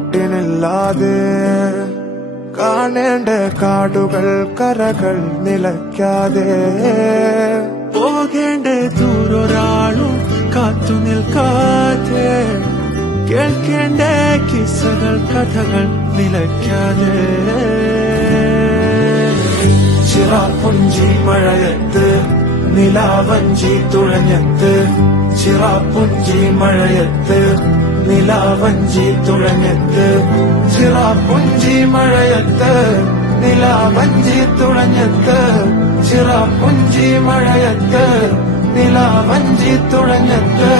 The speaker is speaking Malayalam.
കൂട്ടിനില്ലാതെ കാണേണ്ട കാടുകൾ കരകൾ നിലയ്ക്കാതെ പോകേണ്ട ദൂരൊരാളും കാത്തു നിൽക്കാതെ കേൾക്കേണ്ട കിസ്സകൾ കഥകൾ നിലയ്ക്കാതെ ചിറാപ്പുഞ്ചി മഴയത്ത് നിലാവഞ്ചി തുഴഞ്ഞത്ത് ചിറാപ്പുഞ്ചി മഴയത്ത് നിലാവഞ്ചി തുഴഞ്ഞത്ത് ചിറാപ്പുഞ്ചി മഴയത്ത് നിലാവഞ്ചി തുഴഞ്ഞത്ത് ചിറാപ്പുഞ്ചി മഴയത്ത് നിലാവഞ്ചി തുഴഞ്ഞത്ത്